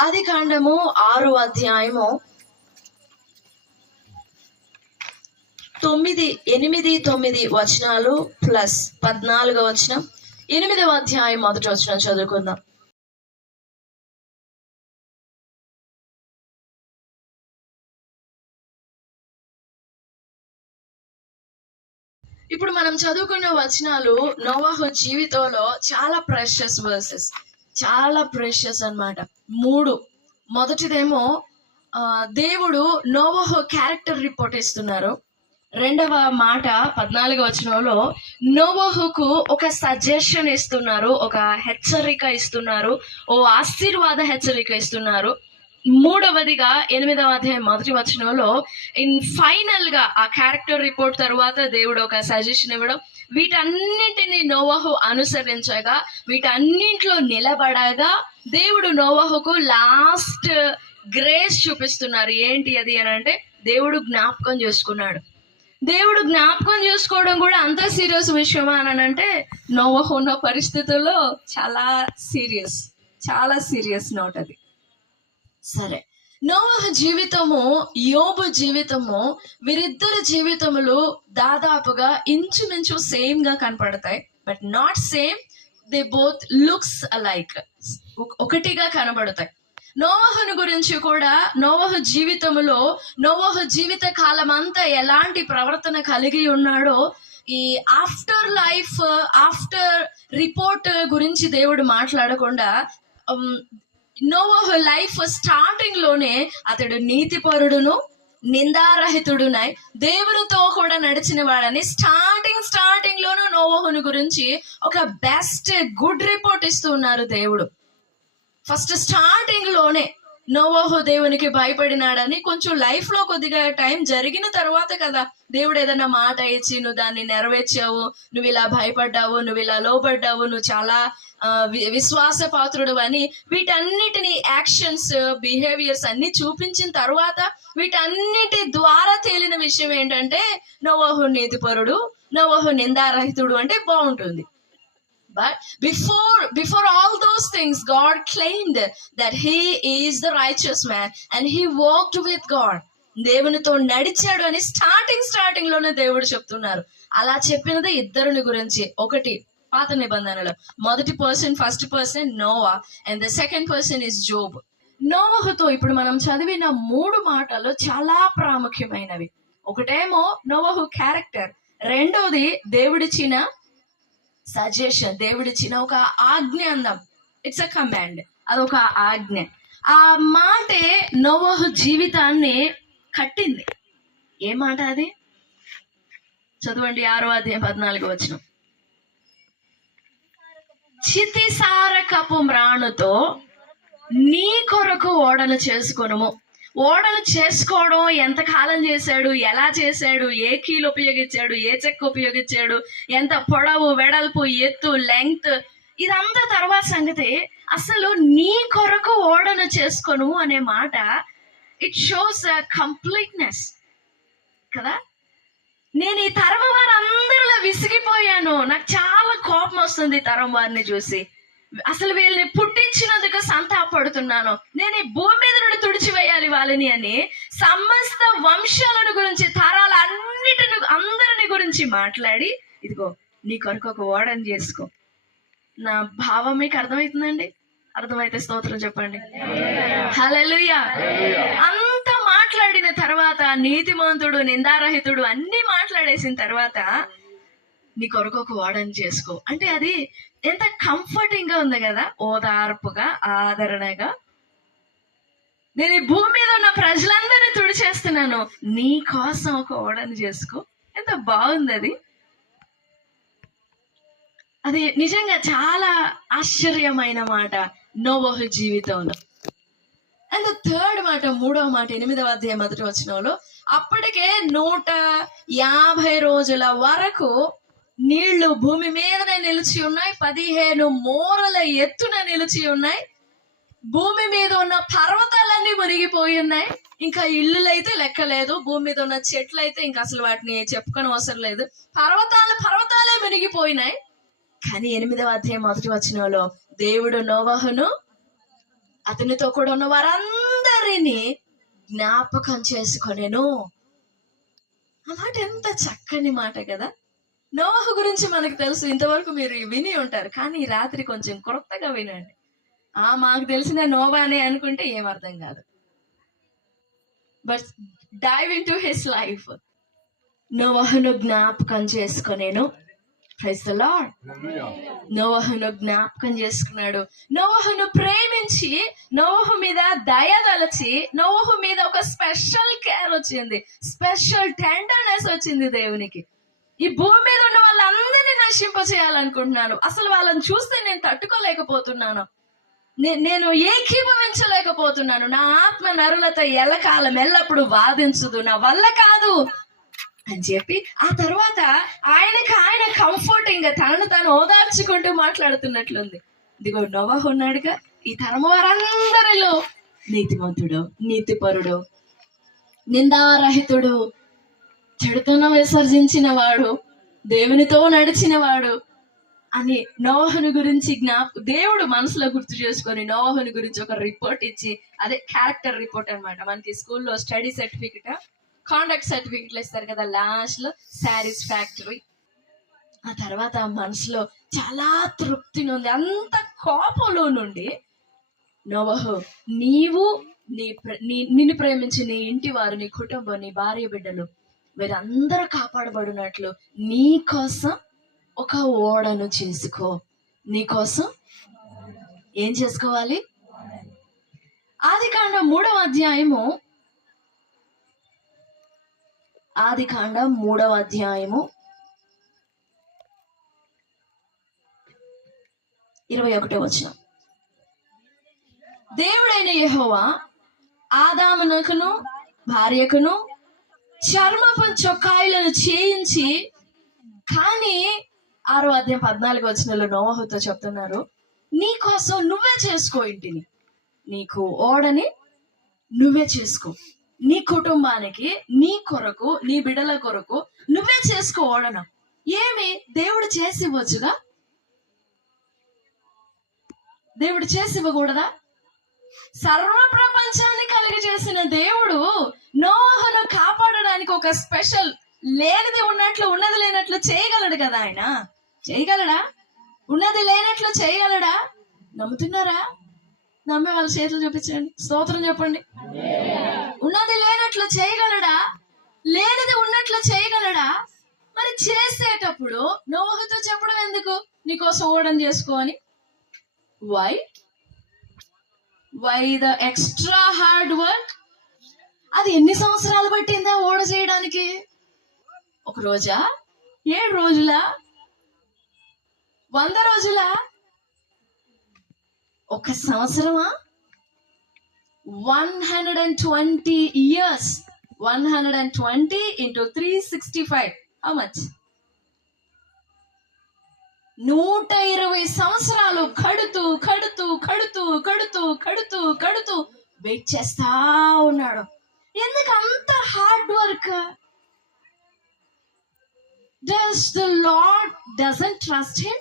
ఆదికాండము 6వ అధ్యాయము 8-9 వచనాలు ప్లస్ 14వ వచనం, 8వ అధ్యాయం 1వ వచనం చదువుకుందాం. ఇప్పుడు మనం చదువుకున్న వచనాలు నోవాహు జీవితంలో చాలా ప్రెషియస్ వర్సెస్, చాలా ప్రెషియస్ అన్నమాట. 3. మొదటిదేమో దేవుడు నోవాహు క్యారెక్టర్ రిపోర్ట్ ఇస్తున్నారు. 2వ మాట 14వ వచనంలో నోవాహుకు ఒక సజెషన్ ఇస్తున్నారు, ఒక హెచ్చరిక ఇస్తున్నారు, ఓ ఆశీర్వాద హెచ్చరిక ఇస్తున్నారు. 3వదిగా 8వ అధ్యాయం 1వ వచనంలో ఫైనల్ గా ఆ క్యారెక్టర్ రిపోర్ట్ తర్వాత దేవుడు ఒక సజెషన్ ఇవ్వడం, వీటన్నింటినీ నోవాహు అనుసరించగా, వీటన్నింటిలో నిలబడగా దేవుడు నోవాహుకు లాస్ట్ గ్రేస్ చూపిస్తున్నారు. ఏంటి అది అని అంటే దేవుడు జ్ఞాపకం చేసుకున్నాడు. దేవుడు జ్ఞాపకం చేసుకోవడం కూడా అంత సీరియస్ విషయమా అని అంటే నోవాహు ఉన్న పరిస్థితుల్లో చాలా సీరియస్ నోట్ అది. సరే, నోవాహు జీవితము, యోబు జీవితము, వీరిద్దరి జీవితములు దాదాపుగా ఇంచుమించు సేమ్ గా కనపడతాయి. But not same, they both looks alike, ఒకటిగా కనబడతాయి. నోవాహుని గురించి కూడా నోవాహు జీవితంలో నోవాహు జీవిత కాలం అంతా ఎలాంటి ప్రవర్తన కలిగి ఉన్నాడో ఈ ఆఫ్టర్ రిపోర్ట్ గురించి దేవుడు మాట్లాడకుండా నోవాహు లైఫ్ స్టార్టింగ్ లోనే అతడు నీతిపరుడును నిందారహితుడునై దేవునితో కూడా నడిచిన వాడని స్టార్టింగ్ లోను నోవాహుని గురించి ఒక బెస్ట్ గుడ్ రిపోర్ట్ ఇస్తూ ఉన్నారు దేవుడు. ఫస్ట్ స్టార్టింగ్ లోనే నోవాహు దేవునికి భయపడినాడని, కొంచెం లైఫ్ లో కొద్దిగా టైం జరిగిన తర్వాత కదా దేవుడు ఏదైనా మాట ఇచ్చి నువ్వు దాన్ని నెరవేర్చావు, నువ్వు ఇలా భయపడ్డావు, నువ్వు ఇలా లోబడ్డావు, నువ్వు చాలా విశ్వాస పాత్రుడు అని వీటన్నిటిని యాక్షన్స్, బిహేవియర్స్ అన్ని చూపించిన తర్వాత వీటన్నిటి ద్వారా తేలిన విషయం ఏంటంటే నోవాహు నీతిపరుడు, నోవాహు నిందారహితుడు అంటే బాగుంటుంది. But before all those things, God claimed that he is the righteous man and he walked with God. దేవునితో నడిచాడు అని స్టార్టింగ్ లోనే దేవుడు చెప్తున్నారు. అలా చెప్పినది ఇద్దరిని గురించి. ఒకటి పాత నిబంధనలో first person Noah and the second person is Job. నోవాహుతో ఇప్పుడు మనం చదివిన 3 మాటలు చాలా ప్రాముఖ్యమైనవి. ఒకటేమో నోవాహు క్యారెక్టర్, రెండోది దేవుడిచ్చిన సజెషన్, దేవుడిచ్చిన ఒక ఆజ్ఞ అందాం, ఇట్స్ అ కమాండ్, అదొక ఆజ్ఞ. ఆ మాటే నోవాహు జీవితాన్ని కట్టింది. ఏ మాట అది? చదవండి, 6వ అధ్యాయం 14వ వచనం. చితిసారకపు మ్రాణుతో నీ కొరకు ఓడను చేసుకొనుము. ఓడను చేసుకోవడం ఎంతకాలం చేశాడు, ఎలా చేశాడు, ఏ కీలు ఉపయోగించాడు, ఏ చెక్క ఉపయోగించాడు, ఎంత పొడవు, వెడల్పు, ఎత్తు, లెంగ్త్, ఇదంతా తర్వాత సంగతి. అసలు నీ కొరకు ఓడను చేసుకోను అనే మాట ఇట్ షోస్ కంప్లీట్నెస్ కదా. నేను ఈ తరం వారందరిలో విసిగిపోయాను, నాకు చాలా కోపం వస్తుంది ఈ తరం వారిని చూసి. అసలు వీళ్ళని పుట్టించినందుకు సంతాపడుతున్నాను, నేను ఈ భూమి మీద నుండి తుడిచివేయాలి వాళ్ళని అని సమస్త వంశాలను గురించి, అందరిని గురించి మాట్లాడి, ఇదిగో నీ కొరకు ఒక ఓడని చేసుకో. నా భావం మీకు అర్థమవుతుందండి? అర్థమైతే స్తోత్రం చెప్పండి. హల్లెలూయా. అంత మాట్లాడిన తర్వాత నీతిమంతుడు, నిందారహితుడు అన్ని మాట్లాడేసిన తర్వాత నీ కొరకు ఒక ఓడని చేసుకో అంటే అది ఎంత కంఫర్టింగ్ గా ఉంది కదా, ఓదార్పుగా, ఆదరణగా. నేను ఈ భూమి మీద ఉన్న ప్రజలందరినీ తుడిచేస్తున్నాను, నీ కోసం ఒక ఓడని చేసుకో. ఎంత బాగుంది అది. అది నిజంగా చాలా ఆశ్చర్యమైన మాట నోవాహు జీవితంలో. అండ్ థర్డ్ మాట, 3వ మాట 8వ అధ్యాయం 1వ వచనంలో, అప్పటికే 150 రోజుల వరకు నీళ్లు భూమి మీదనే నిలిచి ఉన్నాయి, 15 మూరల ఎత్తున నిలిచి ఉన్నాయి, భూమి మీద ఉన్న పర్వతాలన్నీ మునిగిపోయి ఉన్నాయి. ఇంకా ఇల్లులైతే లెక్కలేదు, భూమి మీద ఉన్న చెట్లు అయితే ఇంకా అసలు వాటిని చెప్పుకొని అవసరం లేదు, పర్వతాలే మునిగిపోయినాయి. కానీ 8వ అధ్యాయం 1వ వచనంలో దేవుడు నోవాహును అతనితో కూడా ఉన్న వారందరినీ జ్ఞాపకం చేసుకొనెను. ఆ మాట ఎంత చక్కని మాట కదా. నోవహు గురించి మనకు తెలుసు, ఇంతవరకు మీరు విని ఉంటారు, కానీ ఈ రాత్రి కొంచెం కొత్తగా వినండి. మాకు తెలిసిన నోవానే అనుకుంటే ఏం అర్థం కాదు. But dive into his life. నోవహును జ్ఞాపకం చేసుకొనేను. Praise the Lord. నోవహును జ్ఞాపకం చేసుకున్నాడు. నోవహును ప్రేమించి, నోవహు మీద దయదలచి, నోవహు మీద ఒక స్పెషల్ కేర్ వచ్చింది, స్పెషల్ టెండర్నెస్ వచ్చింది దేవునికి. ఈ భూమి మీద ఉన్న వాళ్ళందరినీ నశింపచేయాలనుకుంటున్నాను. అసలు వాళ్ళని చూస్తే నేను తట్టుకోలేకపోతున్నాను, నేను ఏకీభవించలేకపోతున్నాను. నా ఆత్మ నరులతో ఎల్లకాలం ఎల్లప్పుడు వాదించదు, నా వల్ల కాదు అని చెప్పి ఆ తర్వాత ఆయన కంఫర్టింగ్ గా తనను తాను ఓదార్చుకుంటూ మాట్లాడుతున్నట్లుంది. ఇదిగో నోవహు ఉన్నాడుగా, ఈ తరము వారందరిలో నీతిమంతుడు, నీతిపరుడు, నిందారహితుడు, చెడుతనం విసర్జించిన వాడు, దేవునితో నడిచిన వాడు అని నోవహుని గురించి దేవుడు మనసులో గుర్తు చేసుకొని నోవహుని గురించి ఒక రిపోర్ట్ ఇచ్చి, అదే క్యారెక్టర్ రిపోర్ట్ అన్నమాట. మనకి స్కూల్లో స్టడీ సర్టిఫికెట్, కాండక్ట్ సర్టిఫికెట్లు ఇస్తారు కదా లాస్ట్ లో, సాటిస్ఫాక్టరీ. ఆ తర్వాత మనసులో చాలా తృప్తి ఉంది. అంత కోపంలో నుండి నోవహు, నీవు నిన్ను ప్రేమించి నీ ఇంటి వారు, నీ కుటుంబం, నీ భార్య బిడ్డలు వీరందరూ కాపాడబడినట్లు నీ కోసం ఒక ఓడను చేసుకో. నీ కోసం ఏం చేసుకోవాలి? ఆదికాండం 3వ అధ్యాయము 21వ వచనం. దేవుడైన యెహోవా ఆదామునకును భార్యకును చర్మపు చొక్కాయిలను చేయించి, కానీ 6వ అధ్యాయం 14వ వచనంలో నోవహుతో చెప్తున్నారు, నీ కోసం నువ్వే చేసుకో ఇంటిని, నీకు ఓడని నువ్వే చేసుకో, నీ కుటుంబానికి, నీ కొరకు, నీ బిడ్డల కొరకు నువ్వే చేసుకో ఓడను. ఏమి దేవుడు చేసి ఇవ్వచ్చుగా, దేవుడు చేసి ఇవ్వకూడదా? సర్వ ప్రపంచాన్ని కలిగి చేసిన దేవుడు నోవహును కాపాడడానికి ఒక స్పెషల్, లేనిది ఉన్నట్లు ఉన్నది లేనట్లు చేయగలడు కదా. ఆయన చేయగలడా? ఉన్నది లేనట్లు చేయగలడా? నమ్ముతున్నారా? నమ్మే వాళ్ళ చేతులు చూపించండి, స్తోత్రం చెప్పండి. ఉన్నది లేనట్లు చేయగలడా? లేనిది ఉన్నట్లు చేయగలడా? మరి చేసేటప్పుడు నోవహుతో చెప్పడం ఎందుకు, నీకోసం ఓడని చేసుకో అని? Why the extra hard work? అది ఎన్ని సంవత్సరాలు పట్టిందా ఓడ చేయడానికి? ఒక రోజా? 7 రోజులా? 100 రోజులా? 1 సంవత్సరమా? 120 years. 120 into 365. How much? 120 సంవత్సరాలు కడుతూ కడుతూ కడుతూ కడుతూ కడుతూ కడుతూ వెయిట్ చేస్తా ఉన్నాడు. ఎందుకు అంత hard work? Does the Lord doesn't trust him?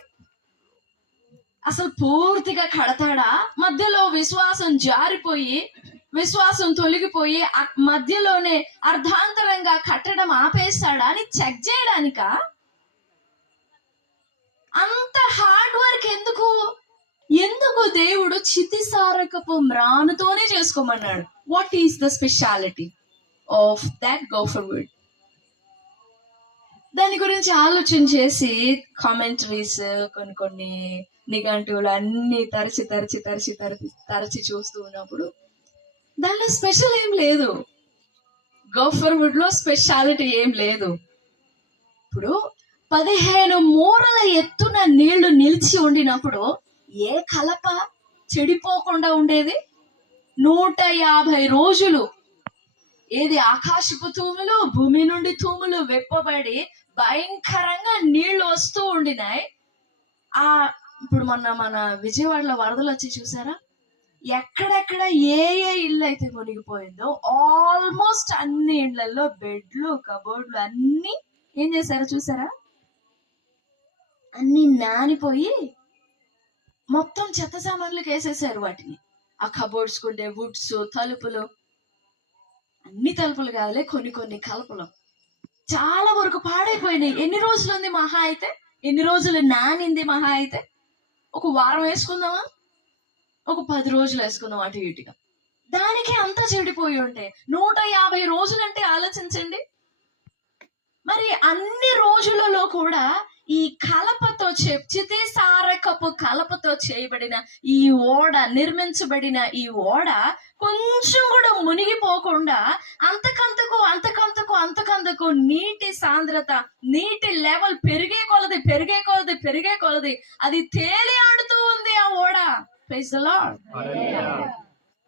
అసలు పూర్తిగా కడతాడా? మధ్యలో విశ్వాసం జారిపోయి, విశ్వాసం తొలగిపోయి మధ్యలోనే అర్ధాంతరంగా కట్టడం ఆపేస్తాడా అని చెక్ చేయడానికా? అంత హార్డ్ వర్క్ ఎందుకు? ఎందుకు దేవుడు చితిసారకపు మ్రానుతోనే చేసుకోమన్నాడు? What is the speciality of that gopher wood? దాని గురించి ఆలోచన చేసి కామెంటరీస్, కొన్ని నిఘంటువులు అన్ని తరచి చూస్తూ ఉన్నప్పుడు దానిలో స్పెషల్ ఏం లేదు. గోఫర్ వుడ్ లో స్పెషాలిటీ ఏం లేదు. ఇప్పుడు 15 మూరల ఎత్తున నీళ్లు నిలిచి ఉండినప్పుడు ఏ కలప చెడిపోకుండా ఉండేది? 150 రోజులు ఏది ఆకాశపు తూములు, భూమి నుండి తూములు వెప్పబడి భయంకరంగా నీళ్లు వస్తూ ఉండినాయి. ఇప్పుడు మన విజయవాడలో వరదలు వచ్చి చూసారా? ఎక్కడెక్కడ ఏ ఇల్లు అయితే మునిగిపోయిందో ఆల్మోస్ట్ అన్ని ఇళ్లలో బెడ్లు, కబోర్డ్లు అన్ని ఏం చేశారో చూసారా? అన్ని నానిపోయి మొత్తం చెత్త సామాన్లకు వేసేసారు వాటిని. ఆ కబోర్డ్స్ ఉండే వుడ్స్, తలుపులు, అన్ని తలుపులు కాదులే, కొన్ని కొన్ని కలపలు చాలా వరకు పాడైపోయినాయి. ఎన్ని రోజులు ఉంది మహా అయితే? ఎన్ని రోజులు నానింది మహా అయితే? ఒక వారం వేసుకుందామా, ఒక 10 రోజులు వేసుకుందాం అటు ఇటుగా. దానికి అంతా చెడిపోయి ఉంటే 150 రోజులంటే ఆలోచించండి. మరి అన్ని రోజులలో కూడా ఈ కలపతో చితిసారకపు కలపతో చేయబడిన ఈ ఓడ, నిర్మించబడిన ఈ ఓడ కొంచెం కూడా మునిగిపోకుండా అంతకంతకు అంతకంతకు అంతకంతకు నీటి సాంద్రత, నీటి లెవెల్ పెరిగే కొలది పెరిగే కొలది పెరిగే కొలది అది తేలి ఆడుతూ ఉంది ఆ ఓడ. Praise the lord.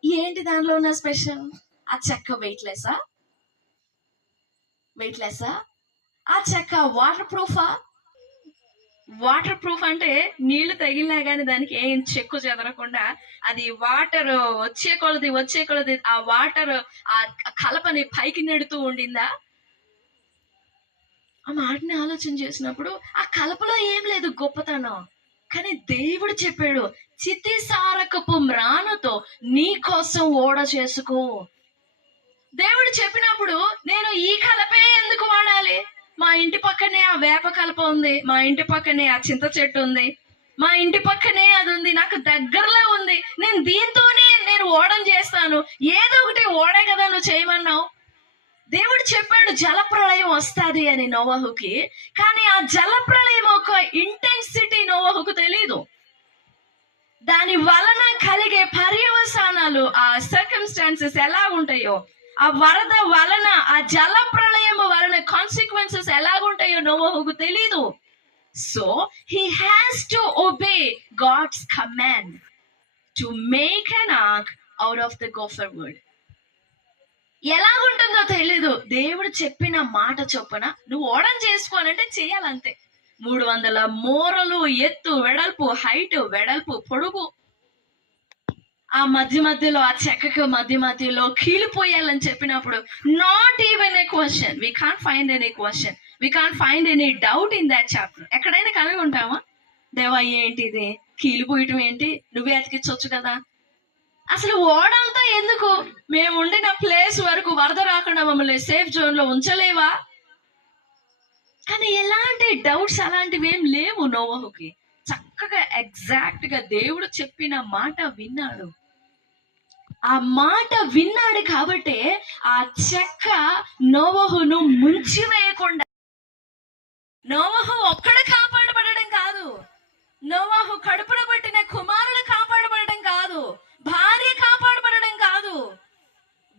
ఏంటి దానిలో ఉన్న స్పెషల్? ఆ చెక్క వెయిట్లెస్సా? వెయిట్లెస్సా? ఆ చెక్క వాటర్ ప్రూఫా? వాటర్ ప్రూఫ్ అంటే నీళ్లు తగిలినా గానీ దానికి ఏం చెక్కు చెదరకుండా అది వాటర్ వచ్చే కొలది ఆ వాటర్ ఆ కలపని పైకి నెడుతూ ఉండిందా? ఆ మాటని ఆలోచన చేసినప్పుడు ఆ కలపలో ఏం లేదు గొప్పతనం. కానీ దేవుడు చెప్పాడు, చితిసారకపు మ్రానుతో నీ కోసం ఓడ చేసుకో. దేవుడు చెప్పినప్పుడు నేను ఈ కలపే ఎందుకు వాడాలి? మా ఇంటి పక్కనే ఆ వేప కలప ఉంది, మా ఇంటి పక్కనే ఆ చింత చెట్టు ఉంది, మా ఇంటి పక్కనే అది ఉంది, నాకు దగ్గరలో ఉంది, నేను దీంతోనే నేను ఓడం చేస్తాను. ఏదో ఒకటి ఓడే కదా నువ్వు చేయమన్నావు. దేవుడు చెప్పాడు జలప్రళయం వస్తుంది అని నోవహుకి. కానీ ఆ జలప్రళయం ఒక ఇంటెన్సిటీ నోవహుకు తెలీదు. దాని వలన కలిగే పర్యవసానాలు, ఆ సర్కమ్స్టాన్సెస్ ఎలా ఉంటాయో, ఆ వరద వలన, ఆ జల ప్రళయం వలన కాన్సిక్వెన్సెస్ ఎలాగుంటాయో నోవహుకు తెలీదు. So he has to obey God's command to make an ark out of the gopher wood. ఎలాగుంటుందో తెలీదు. దేవుడు చెప్పిన మాట చొప్పున నువ్వు ఓడం చేసుకోనంటే చేయాలంతే. 300 మూరలు ఎత్తు, వెడల్పు, హైట్, వెడల్పు, పొడుగు, ఆ మధ్యలో ఆ చెక్కకు మధ్యలో కీలిపోయాలని చెప్పినప్పుడు not even a question, we can't find any question, we can't find any doubt in that chapter. ఎక్కడైనా కలిగి ఉంటామా? దేవా ఏంటిది కీలిపోయటం ఏంటి, నువ్వే అతికించవచ్చు కదా. అసలు ఓడంతా ఎందుకు? మేము ఉండిన ప్లేస్ వరకు వరద రాకుండా మమ్మల్ని సేఫ్ జోన్ లో ఉంచలేవా? కానీ ఎలాంటి డౌట్స్ అలాంటివి ఏం లేవు నోవహుకి. చక్కగా ఎగ్జాక్ట్ గా దేవుడు చెప్పిన మాట విన్నాడు. ఆ మాట విన్నాడు కాబట్టి ఆ చెక్క నోవహును ముంచివేయకుండా, నోవహు ఒక్కడు కాపాడబడడం కాదు, నోవహు కడుపున పట్టిన కుమారుడు కాపాడబడడం కాదు, భార్య కాపాడబడడం కాదు,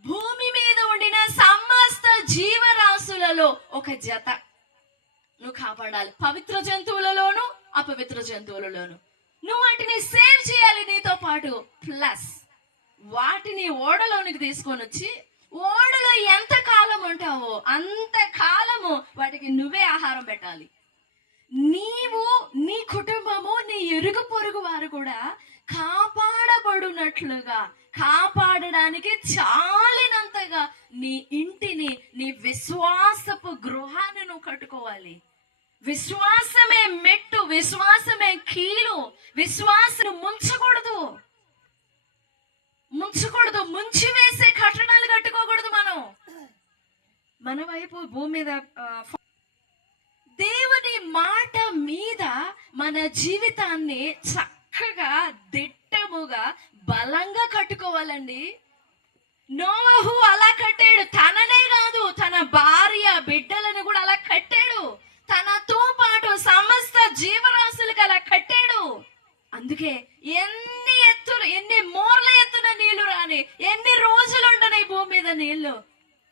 భూమి మీద ఉండిన సమస్త జీవరాశులలో ఒక జత నువ్వు కాపాడాలి. పవిత్ర జంతువులలోను అపవిత్ర జంతువులలోను నువ్వు వాటిని సేవ్ చేయాలి. నీతో పాటు ప్లస్ వాటిని ఓడలోనికి తీసుకొని వచ్చి, ఓడలో ఎంత కాలం ఉంటావో అంత కాలము వాటికి నువ్వే ఆహారం పెట్టాలి. నీవు, నీ కుటుంబము, నీ ఇరుగు పొరుగు వారు కూడా కాపాడబడినట్లుగా, కాపాడడానికి చాలినంతగా నీ ఇంటిని, నీ విశ్వాసపు గృహాన్ని నువ్వు కట్టుకోవాలి. విశ్వాసమే మెట్టు, విశ్వాసమే కీలు. విశ్వాసం ముంచకూడదు, ముంచి వేసే కట్టడాలు కట్టుకోకూడదు. మన వైపు భూమి మీద దేవుని మాట మీద మన జీవితాన్ని చక్కగా, దిట్టముగా, బలంగా కట్టుకోవాలండి. నోవహు అలా కట్టాడు. తననే కాదు, తన భార్య బిడ్డలను కూడా అలా కట్టాడు. తనతో పాటు సమస్త జీవరాశులకు అలా కట్టాడు. అందుకే ఎన్ని మూరల ఎత్తున నీళ్లు రాని, ఎన్ని రోజులు ఉండని భూమి మీద నీళ్లు,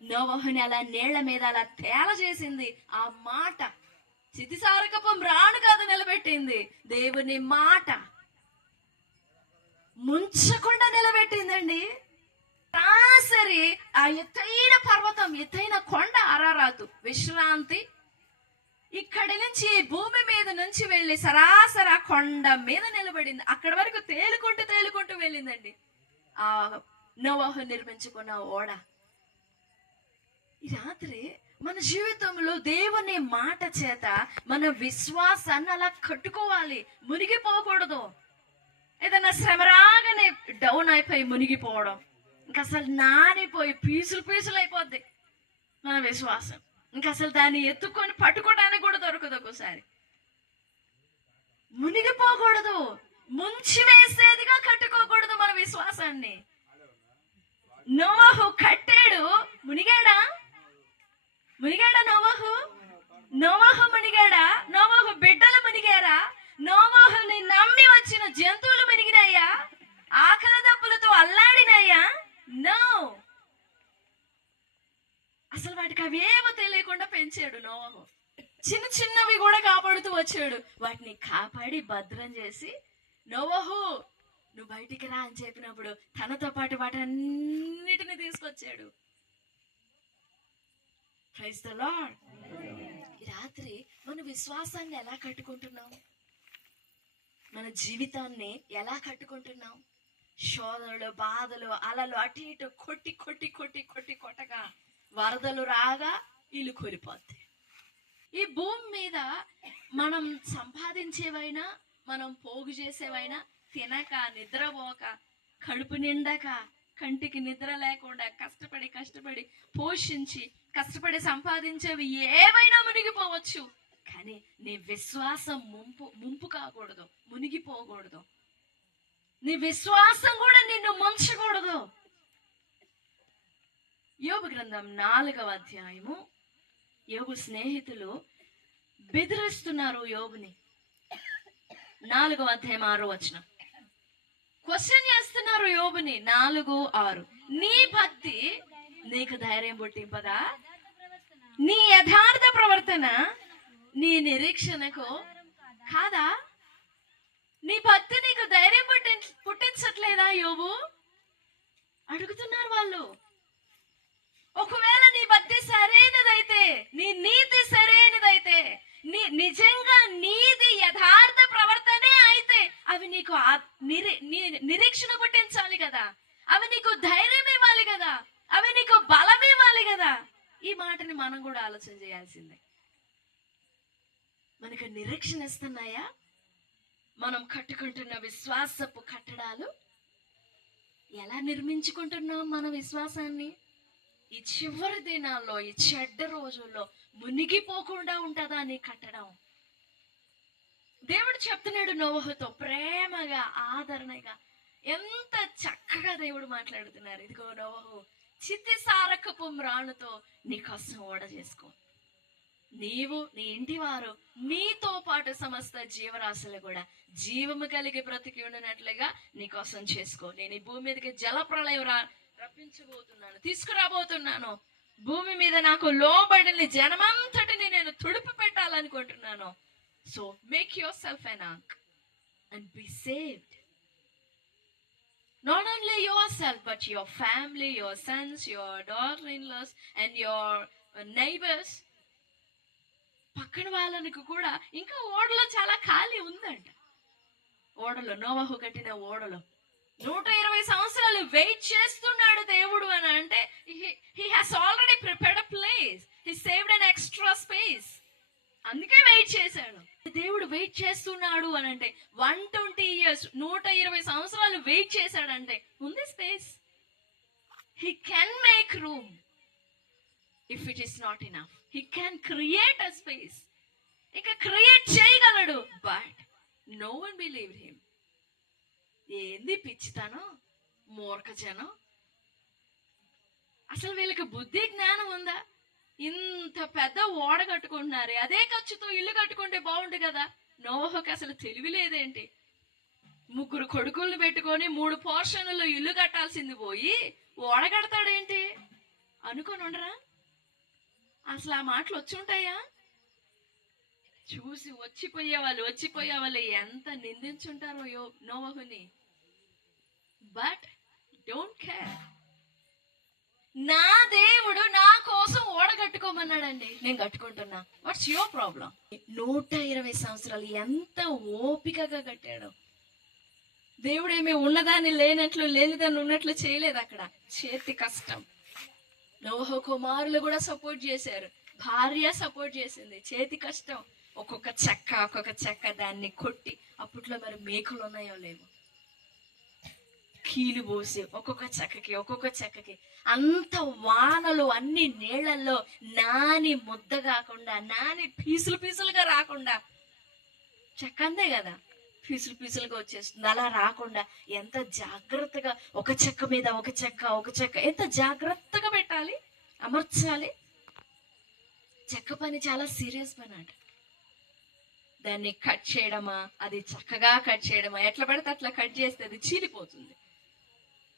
నోవహుని అలా నీళ్ల మీద అలా తేల చేసింది ఆ మాట. చితిసారకపు మ్రాను కాదు నిలబెట్టింది, దేవుని మాట ముంచకుండా నిలబెట్టిందండి. సరాసరి ఆ ఎత్తైన పర్వతం, ఎత్తైన కొండ అరారాతు విశ్రాంతి, ఇక్కడి నుంచి భూమి మీద నుంచి వెళ్ళి సరాసరి ఆ కొండ మీద నిలబడింది. అక్కడి వరకు తేలుకుంటూ వెళ్ళిందండి ఆ నోవహు నిర్మించుకున్న ఓడ. ఈ రాత్రి మన జీవితంలో దేవుని మాట చేత మన విశ్వాసాన్ని అలా కట్టుకోవాలి, మునిగిపోకూడదు. ఏదైనా శ్రమ రాగానే డౌన్ అయిపోయి మునిగిపోవడం, ఇంకా అసలు నానిపోయి పీసులు పీసులు అయిపోద్ది మన విశ్వాసం. ఇంకా అసలు దాన్ని ఎత్తుకొని పట్టుకోవడానికి కూడా దొరకదు. ఒక్కోసారి మునిగిపోకూడదు, ముంచి వేసేదిగా కట్టుకోకూడదు మన విశ్వాసాన్ని. నోవహు కట్టాడు, మునిగాడా? నోవహు మునిగాడా? నోవహు బిడ్డలు మునిగారా? నోవహుని నమ్మి వచ్చిన జంతువులు మునిగినాయా? ఆకలి దప్పులతో అల్లాడినాయా? నో. అసలు వాటికి అవేమో తెలియకుండా పెంచాడు నోవహు. చిన్న చిన్నవి కూడా కాపాడుతూ వచ్చాడు. వాటిని కాపాడి భద్రం చేసి, నోవహు నువ్వు బయటికి రా అని చెప్పినప్పుడు తనతో పాటు వాటన్నిటిని తీసుకొచ్చాడు. Praise the Lord. ఈ రాత్రి మన విశ్వాసాన్ని ఎలా కట్టుకుంటున్నాం? మన జీవితాన్ని ఎలా కట్టుకుంటున్నాం? శోధనలు, బాధలు, అలలు అటు ఇటు కొట్టి కొట్టి కొట్టి కొట్టి కొట్టగా వరదలు రాగా ఇల్లు కూలిపోతాయి. ఈ భూమి మీద మనం సంపాదించేవైనా, మనం పోగు చేసేవైనా, తినక నిద్రపోక కడుపు నిండక కంటికి నిద్ర లేకుండా కష్టపడి పోషించి కష్టపడి సంపాదించేవి ఏవైనా మునిగిపోవచ్చు. కానీ నీ విశ్వాసం ముంపు కాకూడదు, మునిగిపోకూడదు. నీ విశ్వాసం కూడా నిన్ను ముంచకూడదు. యోబు గ్రంథం 4వ అధ్యాయము. యోబు స్నేహితులు బెదిరిస్తున్నారు యోబుని. 4వ అధ్యాయం 6వ వచనం. క్వశ్చన్ చేస్తున్నారు యోబుని. 4:6. నీ భక్తి నీకు ధైర్యం పుట్టింపదా? నీ యథార్థ ప్రవర్తన నీ నిరీక్షణకు కాదా? నీ భక్తి నీకు ధైర్యం పుట్టించట్లేదా యోబు? అడుగుతున్నారు వాళ్ళు. ఒకవేళ నీ భక్తి సరైనదైతే, నీ నీతి సరైనదైతే, నిజంగా నీది యథార్థ ప్రవర్తనే అయితే అవి నీకు నిరీక్షణ పుట్టించాలి కదా, అవి నీకు ధైర్యం ఇవ్వాలి కదా, అవి నీకు బలం ఇవ్వాలి కదా. ఈ మాటని మనం కూడా ఆలోచన చేయాల్సిందే. మనకు నిరీక్షణ ఇస్తున్నాయా మనం కట్టుకుంటున్న విశ్వాసపు కట్టడాలు? ఎలా నిర్మించుకుంటున్నాం మన విశ్వాసాన్ని? ఈ చివరి దినాల్లో, ఈ చెడ్డ రోజుల్లో మునిగిపోకుండా ఉంటుందా నీ కట్టడం? దేవుడు చెప్తున్నాడు నోవహుతో ప్రేమగా, ఆదరణగా. ఎంత చక్కగా దేవుడు మాట్లాడుతున్నారు. ఇదిగో నోవహు, చిత్తి సారకపు మ్రాణుతో నీకోసం ఓడ చేసుకో. నీవు, నీ ఇంటి వారు, నీతో పాటు సమస్త జీవరాశులు కూడా జీవము కలిగి బ్రతికి ఉండినట్లుగా నీకోసం చేసుకో. నేను ఈ భూమి మీదకి జల ప్రళయం రప్పించబోతున్నాను, తీసుకురాబోతున్నాను. భూమి మీద నాకు లోబడిన జనమంతటిని నేను తుడిపి పెట్టాలనుకుంటున్నాను. So make your self an ark and be saved. Not only yourself, but your family, your sons, your daughter-in-laws and your neighbors. పక్కన వాళ్ళనికి కూడా ఇంకా ఓడలో చాలా ఖాళీ ఉందంట. ఓడలో, నోవహు కట్టిన ఓడలో 120 సంవత్సరాలు వెయిట్ చేస్తున్నాడు దేవుడు అని అంటే, he has already prepared a place. He saved an extra space. అందుకే వెయిట్ చేశాడు. దేవుడు వెయిట్ చేస్తున్నాడు అని అంటే 120 years, 120 సంవత్సరాలు వెయిట్ చేశాడంటే ఉంది space. He can make room if it is not enough. He can create a space. ఇంకా క్రియేట్ చేయగలడు. But no one believed him. ఏంది పిచ్చితనం, మూర్ఖజనం. అసలు వీళ్ళకి బుద్ధి జ్ఞానం ఉందా? ఇంత పెద్ద ఓడ కట్టుకుంటున్నారు, అదే ఖర్చుతో ఇల్లు కట్టుకుంటే బాగుంటుంది కదా. నోవహుకి అసలు తెలివి లేదేంటి? 3 కొడుకుల్ని పెట్టుకొని 3 పోర్షన్లలో ఇల్లు కట్టాల్సింది పోయి ఓడ కడతాడేంటి అనుకొని ఉండరా? అసలు ఆ మాటలు వచ్చి ఉంటాయా? చూసి వచ్చిపోయే వాళ్ళు ఎంత నిందించుంటారో నోవహుని. But don't care. నా దేవుడు నా కోసం ఓడ కట్టుకోమన్నాడండి, నేను కట్టుకుంటున్నా. What's your problem? 120 సంవత్సరాలు ఎంత ఓపికగా కట్టాడు. దేవుడు ఏమి ఉన్నదాన్ని లేనట్లు, లేనిదాన్ని ఉన్నట్లు చేయలేదు. అక్కడ చేతి కష్టం. నోవహు కుమారులు కూడా సపోర్ట్ చేశారు, భార్య సపోర్ట్ చేసింది. చేతి కష్టం. ఒక్కొక్క చెక్క దాన్ని కొట్టి, అప్పట్లో మరి మేకులు ఉన్నాయో లేవో, కీలు పోసి ఒక్కొక్క చెక్కకి అంత వానలు అన్ని నీళ్ళల్లో నాని ముద్ద కాకుండా, నాని పీసులుగా రాకుండా, చెక్క అంతే కదా, పీసులుగా వచ్చేస్తుంది. అలా రాకుండా ఎంత జాగ్రత్తగా ఒక చెక్క మీద ఒక చెక్క ఎంత జాగ్రత్తగా పెట్టాలి, అమర్చాలి. చెక్క పని చాలా సీరియస్ పని అంట. దాన్ని కట్ చేయడమా, అది చక్కగా కట్ చేయడమా, ఎట్లా పడితే అట్లా కట్ చేస్తే అది చీలిపోతుంది.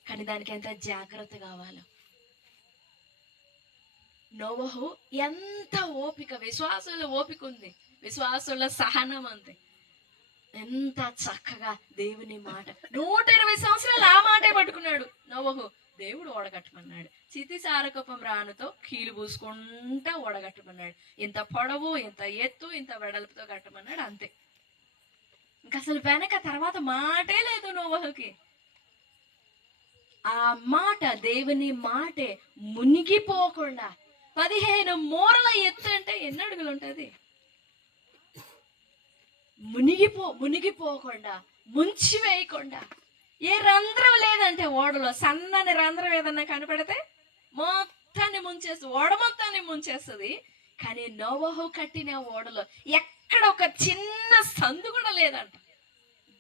కానీ దానికి ఎంత జాగ్రత్త కావాలో. నోవహు ఎంత ఓపిక, విశ్వాసంలో ఓపిక ఉంది, విశ్వాసంలో సహనం ఉంది. ఎంత చక్కగా దేవుని మాట 120 సంవత్సరాలు ఆ మాటే పట్టుకున్నాడు నోవహు. దేవుడు ఓడగట్టమన్నాడు, చితిసారకపం రానుతో కీలు పూసుకుంటా ఓడగట్టమన్నాడు. ఇంత పొడవు, ఇంత ఎత్తు, ఇంత వెడల్పుతో కట్టమన్నాడు, అంతే. ఇంకా అసలు వెనక తర్వాత మాటే లేదు నోవహుకి. ఆ మాట, దేవుని మాటే మునిగిపోకుండా 15 మూరల ఎత్తు అంటే ఎన్ని అడుగులు ఉంటుంది? మునిగిపోకుండా, ముంచి వేయకుండా, ఏ రంధ్రం లేదంటే ఓడలో సన్నని రంధ్రం ఏదన్నా కనపడితే మొత్తాన్ని ముంచేస్తుంది, ఓడ మొత్తాన్ని ముంచేస్తుంది. కానీ నోవహు కట్టిన ఓడలో ఎక్కడ ఒక చిన్న సందు కూడా లేదంట.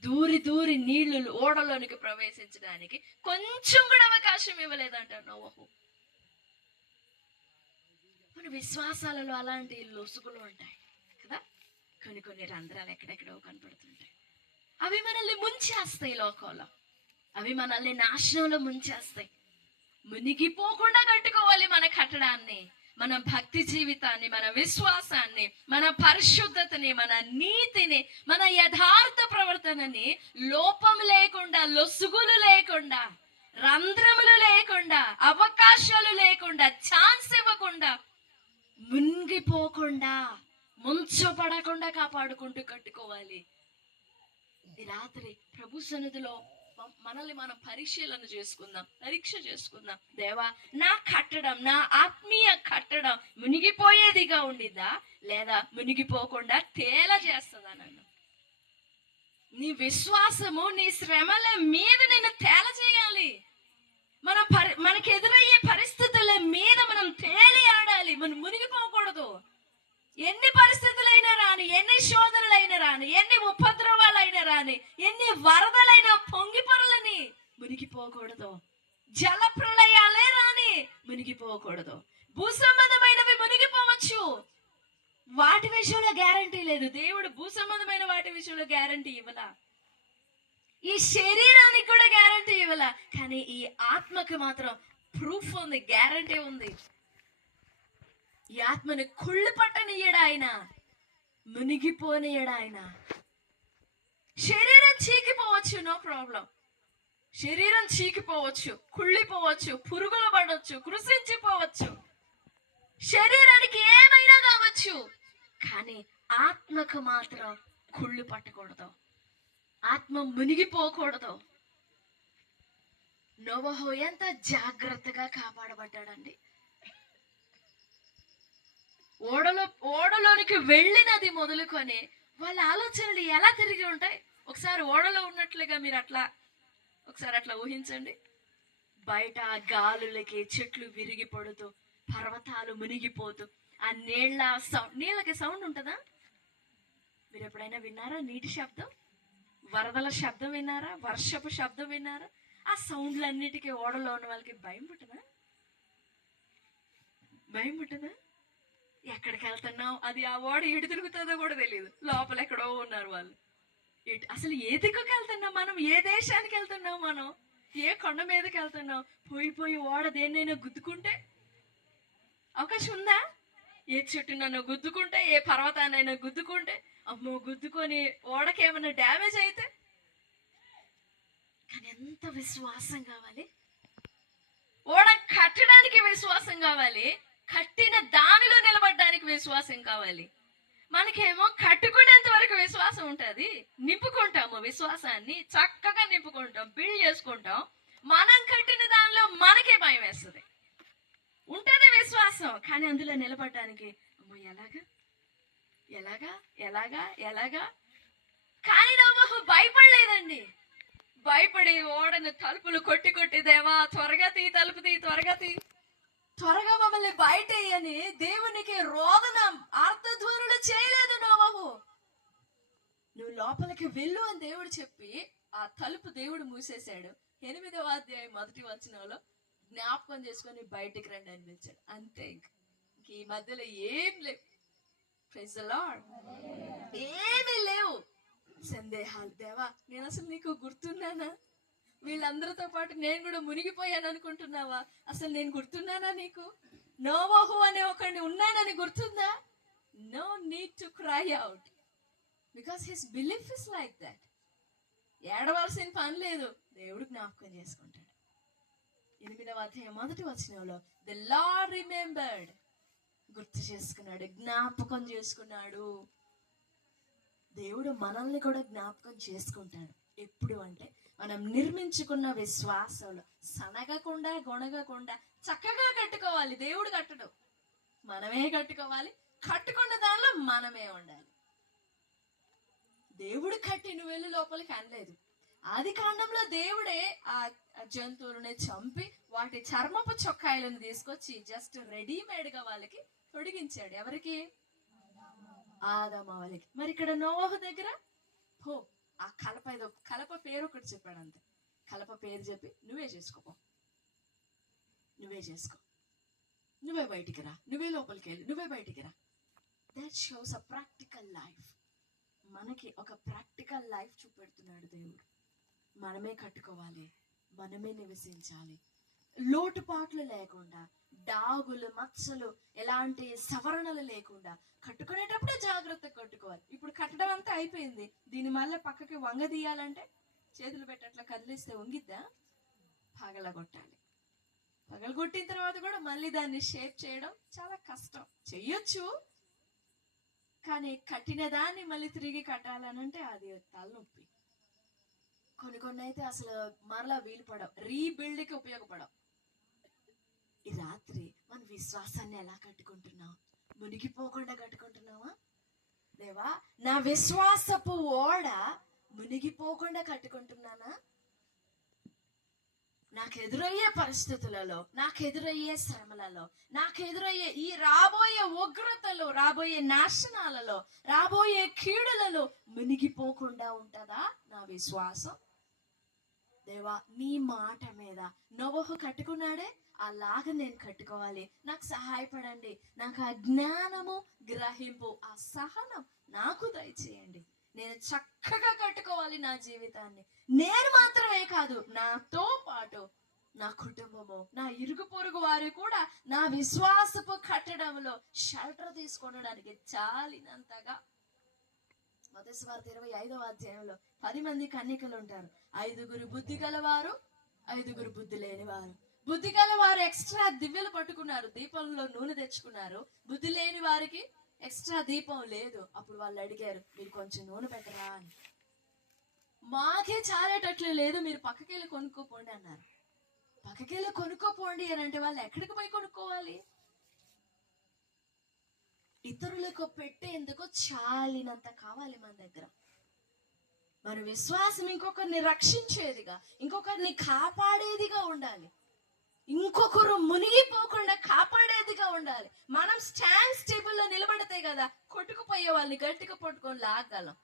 దూరి నీళ్లు ఓడలోనికి ప్రవేశించడానికి కొంచెం కూడా అవకాశం ఇవ్వలేదంట నోవహు. మన విశ్వాసాలలో అలాంటి లొసుగులు ఉంటాయి కదా, కొన్ని రంధ్రాలు ఎక్కడెక్కడో కనపడుతుంటాయి. అవి మనల్ని ముంచేస్తాయి, లోకంలో అవి మనల్ని నాశనంలో ముంచేస్తాయి. మునిగిపోకుండా కట్టుకోవాలి మన కట్టడాన్ని, మన భక్తి జీవితాన్ని, మన విశ్వాసాన్ని, మన పరిశుద్ధతని, మన నీతిని, మన యథార్థ ప్రవర్తనని లోపం లేకుండా, లొసుగులు లేకుండా, రంధ్రములు లేకుండా, అవకాశాలు లేకుండా, ఛాన్స్ ఇవ్వకుండా, మునిగిపోకుండా, ముంచబడకుండా కాపాడుకుంటూ కట్టుకోవాలి. ఈ రాత్రి ప్రభు సన్నిధిలో మనల్ని మనం పరీక్ష చేసుకుందాం. దేవా, నా కట్టడం, నా ఆత్మీయ కట్టడం మునిగిపోయేదిగా ఉండిద్దా, లేదా మునిగిపోకుండా తేల చేస్తుందా? నన్ను నీ విశ్వాసము, నీ శ్రమల మీద నేను తేల చేయాలి. మనకి ఎదురయ్యే పరిస్థితుల మీద మనం తేలి ఆడాలి. మనం మునిగిపోకూడదు. ఎన్ని పరిస్థితులైనా రాని, ఎన్ని శోధనలైనా రాని, ఎన్ని ఉపద్రవాలైనా రాని, ఎన్ని వరదలైనా పొంగి పొరలని మునిగిపోకూడదు. జల ప్రళయాలే రాని మునిగిపోకూడదు. భూ సంబంధమైనవి మునిగిపోవచ్చు, వాటి విషయంలో గ్యారంటీ లేదు. దేవుడు భూ సంబంధమైన వాటి విషయంలో గ్యారంటీ ఇవ్వలా, ఈ శరీరానికి కూడా గ్యారంటీ ఇవ్వలా. కానీ ఈ ఆత్మకి మాత్రం ప్రూఫ్ ఉంది, గ్యారంటీ ఉంది. ఈ ఆత్మని కుళ్ళు పట్టనియడు ఆయన, మునిగిపోనియడు ఆయన. శరీరం చీకిపోవచ్చు, నో ప్రాబ్లం. శరీరం చీకిపోవచ్చు, కుళ్ళిపోవచ్చు, పురుగులు పడవచ్చు, కృషించిపోవచ్చు, శరీరానికి ఏమైనా కావచ్చు. కానీ ఆత్మకు మాత్రం కుళ్ళు పట్టకూడదు, ఆత్మ మునిగిపోకూడదు. నోవహు ఎంత జాగ్రత్తగా కాపాడబడ్డాడండి. ఓడలోనికి వెళ్ళినది మొదలుకొని వాళ్ళ ఆలోచనలు ఎలా తిరిగి ఉంటాయి? ఒకసారి ఓడలో ఉన్నట్లుగా మీరు ఒకసారి అట్లా ఊహించండి. బయట గాలులకి చెట్లు విరిగి పడుతూ, పర్వతాలు మునిగిపోతూ, ఆ నీళ్ళకి సౌండ్ ఉంటుందా? మీరు ఎప్పుడైనా విన్నారా? నీటి శబ్దం, వరదల శబ్దం విన్నారా? వర్షపు శబ్దం విన్నారా? ఆ సౌండ్లన్నిటికీ ఓడలో ఉన్న వాళ్ళకి భయం పుట్టదా? ఎక్కడికి వెళ్తున్నావు, అది ఆ ఓడ ఎటు తిరుగుతుందో కూడా తెలియదు. లోపల ఎక్కడో ఉన్నారు వాళ్ళు. అసలు ఏ దిక్కుకి వెళ్తున్నాం మనం? ఏ దేశానికి వెళ్తున్నాం మనం? ఏ కొండ మీదకి వెళ్తున్నాం? పోయి ఓడ దేన్నైనా గుద్దుకుంటే అవకాశం ఉందా? ఏ చెట్టు నన్ను గుద్దుకుంటే, ఏ పర్వతాన్నైనా గుద్దుకుంటే, అమ్మో గుద్దుకొని ఓడకి ఏమైనా డ్యామేజ్ అయితే? కానీ ఎంత విశ్వాసం కావాలి! ఓడ కట్టడానికి విశ్వాసం కావాలి, కట్టిన దానిలో నిలబడడానికి విశ్వాసం కావాలి. మనకేమో కట్టుకునేంత వరకు విశ్వాసం ఉంటుంది, నింపుకుంటాము, విశ్వాసాన్ని చక్కగా నింపుకుంటాం, బిల్డ్ చేసుకుంటాం. మనం కట్టిన దానిలో మనకే భయం వేస్తుంది. ఉంటుంది విశ్వాసం, కానీ అందులో నిలబడడానికి అమ్మో ఎలాగా. కానీ నోవహు భయపడలేదండి. భయపడి ఓడని తలుపులు కొట్టి కొట్టి, దేవా త్వరగా తీ, తలుపు తీ, త్వరగా తీ, త్వరగా మమ్మల్ని బయట అని దేవునికి రోదన అర్థధ్వనులు చేయలేదు నోవహు. నువ్వు లోపలికి వెళ్ళు అని దేవుడు చెప్పి ఆ తలుపు దేవుడు మూసేశాడు. 8వ అధ్యాయం 1వ వచనంలో జ్ఞాపకం చేసుకొని బయటికి రండి అని పిలిచాడు. అంతే. ఇంక ఈ మధ్యలో ఏం లేవు. Praise the Lord. ఏమీ లేవు సందేహాలు. దేవా నేను అసలు నీకు గుర్తున్నానా? వీళ్ళందరితో పాటు నేను కూడా మునిగిపోయాను అనుకుంటున్నావా? అసలు నేను గుర్తున్నానా నీకు? నోవహు అనే ఒకడిని ఉన్నానని గుర్తుందా? No need to cry out, because his belief is like that. ఏడవలసిన పని లేదు, దేవుడు జ్ఞాపకం చేసుకుంటాడు. 8వ అధ్యాయం 1వ వచనంలో ది లార్డ్ రిమెంబర్డ్, గుర్తు చేసుకున్నాడు, జ్ఞాపకం చేసుకున్నాడు. దేవుడు మనల్ని కూడా జ్ఞాపకం చేసుకుంటాడు. ఎప్పుడు అంటే మనం నిర్మించుకున్న విశ్వాసంలో సనగకుండా గొణగకుండా చక్కగా కట్టుకోవాలి. దేవుడు కట్టడు, మనమే కట్టుకోవాలి. కట్టుకున్న దానిలో మనమే ఉండాలి. దేవుడు కట్టి నువ్వు వెళ్ళి లోపలికి అనలేదు. ఆది కాండంలో దేవుడే ఆ జంతువులని చంపి వాటి చర్మపు చొక్కాయలను తీసుకొచ్చి జస్ట్ రెడీమేడ్ గా వాళ్ళకి తొడిగించాడు. ఎవరికి? ఆదమావలికి. మరి ఇక్కడ నోవహు దగ్గర హో ఆ కలప పేరు ఒకటి చెప్పాడు అంతే. కలప పేరు చెప్పి నువ్వే చేసుకోపో, నువ్వే చేసుకో, నువ్వే బయటికి రా, నువ్వే లోపలికి వెళ్ళి, నువ్వే బయటికి రా. That shows a practical life. మనకి ఒక ప్రాక్టికల్ లైఫ్ చూపెడుతున్నాడు దేవుడు. మనమే కట్టుకోవాలి, మనమే నివసించాలి. లోటుపాట్లు లేకుండా, డాగులు మచ్చలు ఎలాంటి సవరణలు లేకుండా కట్టుకునేటప్పుడే జాగ్రత్తగా కట్టుకోవాలి. ఇప్పుడు కట్టడం అంతా అయిపోయింది, దీని మళ్ళీ పక్కకి వంగదీయాలంటే చేతులు పెట్టి అట్లా కదిలిస్తే వంగిద్దా? పగలగొట్టాలి. పగలగొట్టిన తర్వాత కూడా మళ్ళీ దాన్ని షేప్ చేయడం చాలా కష్టం. చెయ్యొచ్చు, కానీ కట్టిన దాన్ని మళ్ళీ తిరిగి కట్టాలనంటే అది తలనొప్పి. కొన్ని అయితే అసలు మరలా వీలు పడవు, రీబిల్డ్కి ఉపయోగపడవు. ఈ రాత్రి మన విశ్వాసాన్ని ఎలా కట్టుకుంటున్నావు? మునిగిపోకుండా కట్టుకుంటున్నావా? దేవా నా విశ్వాసపు ఓడ మునిగిపోకుండా కట్టుకుంటున్నానా? నాకు ఎదురయ్యే పరిస్థితులలో, నాకు ఎదురయ్యే శ్రమలలో, నాకు ఎదురయ్యే ఈ రాబోయే ఉగ్రతలు, రాబోయే నాశనాలలో, రాబోయే కీడులలో మునిగిపోకుండా ఉంటుందా నా విశ్వాసం? దేవా నీ మాట మీద నోవహు కట్టుకున్నాడే, అలాగా నేను కట్టుకోవాలి. నాకు సహాయపడండి. నాకు ఆ జ్ఞానము, గ్రహింపు, ఆ సహనం నాకు దయచేయండి. నేను చక్కగా కట్టుకోవాలి నా జీవితాన్ని. నేను మాత్రమే కాదు, నాతో పాటు నా కుటుంబము, నా ఇరుగు పొరుగు వారు కూడా నా విశ్వాసపు కట్టడంలో షెల్టర్ తీసుకోవడానికి చాలినంతగా. మొదటి సువార్త 25వ అధ్యాయంలో 10 మంది కన్యకలు ఉంటారు. 5 బుద్ధి గలవారు, 5 బుద్ధి లేనివారు. బుద్ధి గలవారు ఎక్స్ట్రా దివ్యలు పట్టుకున్నారు, దీపంలో నూనె తెచ్చుకున్నారు. బుద్ధి లేని వారికి ఎక్స్ట్రా దీపం లేదు. అప్పుడు వాళ్ళు అడిగారు, మీరు కొంచెం నూనె పెట్టరా అని. మాకే చాలేటట్లు లేదు, మీరు పక్కకెళ్ళి కొనుక్కోపోండి అన్నారు. పక్కకెళ్ళి కొనుక్కోపోండి అని అంటే వాళ్ళు ఎక్కడికి పోయి కొనుక్కోవాలి? ఇతరులకు పెట్టేందుకు చాలినంత కావాలి మన దగ్గర. మన విశ్వాసం ఇంకొకరిని రక్షించేదిగా, ఇంకొకరిని కాపాడేదిగా ఉండాలి. ఇంకొకరు మునిగిపోకుండా కాపాడేదిగా ఉండాలి. మనం స్టాండ్ స్టేబుల్ లో నిలబడితే కదా కొట్టుకుపోయే వాళ్ళని గట్టిగా పట్టుకొని లాగలం.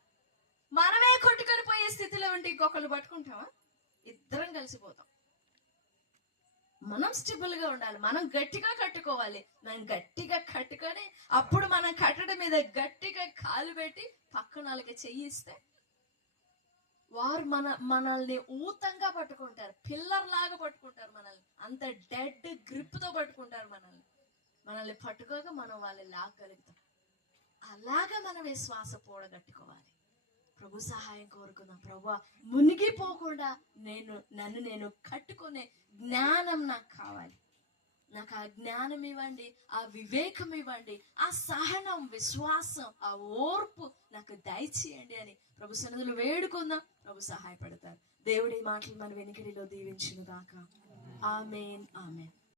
మనమే కొట్టుకొని పోయే స్థితిలో ఉంటే ఇంకొకరు పట్టుకుంటామా? ఇద్దరం కలిసిపోతాం. మనం స్టేబుల్ గా ఉండాలి, మనం గట్టిగా కట్టుకోవాలి. మనం గట్టిగా కట్టుకొని అప్పుడు మనం కట్టడం మీద గట్టిగా కాలు పెట్టి పక్కన వాళ్ళకి చెయ్యిస్తే వారు మనల్ని ఊతంగా పట్టుకుంటారు, పిల్లర్ లాగా పట్టుకుంటారు మనల్ని. అంత డెడ్ గ్రిప్ తో పట్టుకుంటారు మనల్ని పట్టుకోగా మనం వాళ్ళని లాగలుగుతాం. అలాగా మనం విశ్వాస పూడగట్టుకోవాలి. ప్రభు సహాయం కోరుకుందాం. ప్రభు మునిగిపోకుండా నన్ను నేను కట్టుకునే జ్ఞానం నాకు కావాలి. నాకు ఆ జ్ఞానం ఇవ్వండి, ఆ వివేకం ఇవ్వండి, ఆ సహనం, విశ్వాసం, ఆ ఓర్పు నాకు దయచేయండి అని ప్రభు సన్నిధిలో వేడుకుందాం. ప్రభు సహాయపడతారు. దేవుడి మాటలు మన వెనుకడిలో దీవించును గాక. ఆమేన్, ఆమేన్.